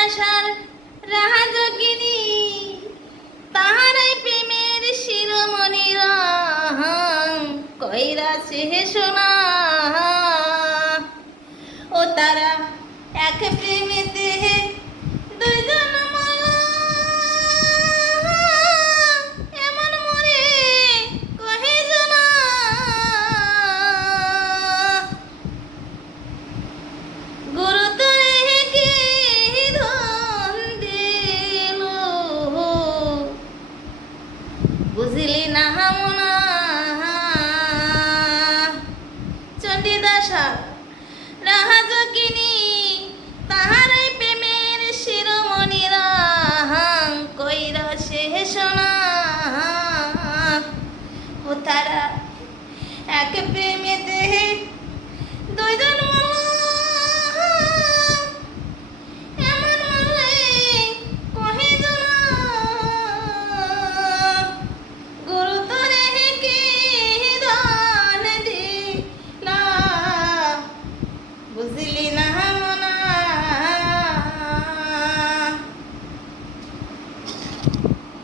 চণ্ডীদাসার রাজগিনী তাহারাই প্রেমের শিরোমণি রাম কইরাছে সোনা ও তারা এক প্রেমেতে দুইজন মালা এমন মরে কহে জনা গুরু তোরে কে ধন দিল বুঝলি না মনা চণ্ডীদাসা রাজগিনী তাহারাই প্রেমের শিরোমণি রাম কইরাছে সোনা ও তারা এক